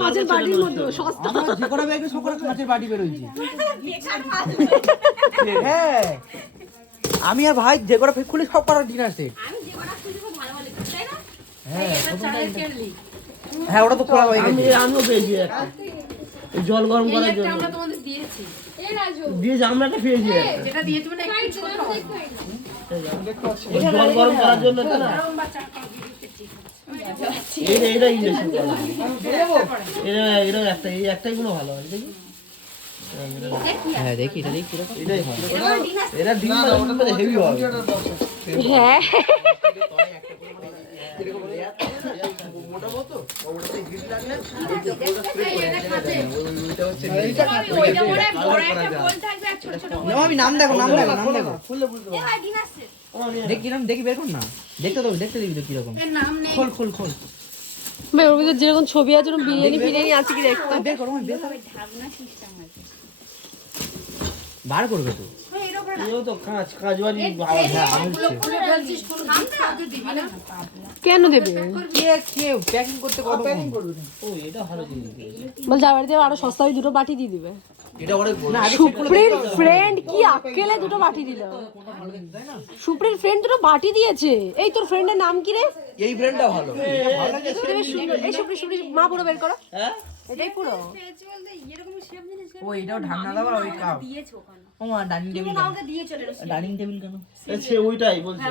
কাঁচের বাটির মতো সস্তা। যে কটা ব্যাগে সব কটা কাঁচের বাটি বেরোইছে। হ্যাঁ আমি আর ভাই যে কটা খুলে সব কটা ডিনার সেট। হ্যাঁ ওটা তো খোলা হয়ে গেছে। আমিও পেয়েছি একটা জল গরম করার জন্য দিয়েছি, আমরা একটা পেয়েছি জল গরম করার জন্য তো না। এইটা ইন্ডাকশন এটা একটা এই একটাই গুলো ভালো হয় দেখি। হ্যাঁ দেখি এটা দেখি এটাই ভালো, এটা ডিম হেভি হবে। হ্যাঁ আমি নাম দেখো নাম দেখো নাম দেখো দেখি নাম দেখি বের কর না, দেখতে দেবো দেখতে দিবি তো কিরকম। খোল খোল খোল ভাই ওর ভিতরে যেরকম ছবি আছে ওরকম বিরিয়ানি ফিরিয়ানি আছে কি দেখতো। বের করো বের করো বার করবে তো। এও তো কাঁচ বাড়ি কেন দেবে কে কে প্যাকিং করতে কত প্যাকিং করবে? ও এটা ভালো জিনিস। বল যা বাড়িতে আরো সস্তা দুটো বাটি দিয়ে দিবে। এটা অনেক বড়। সুপ্রির ফ্রেন্ড কি আক্কেলে দুটো বাটি দিল। সুপ্রির ফ্রেন্ড দুটো বাটি দিয়েছে। এই তোর ফ্রেন্ডের নাম কি রে? এই ব্র্যান্ডটা ভালো। এই সুপ্রি সুপ্রি মা পুরো বের করো। হ্যাঁ এটাই পুরো। ও এটাও ঢাকনা দাও আর ওই কাপ। ও মা ডাইনিং টেবিল। ডাইনিং টেবিল কেন? সে ওইটাই বলছি।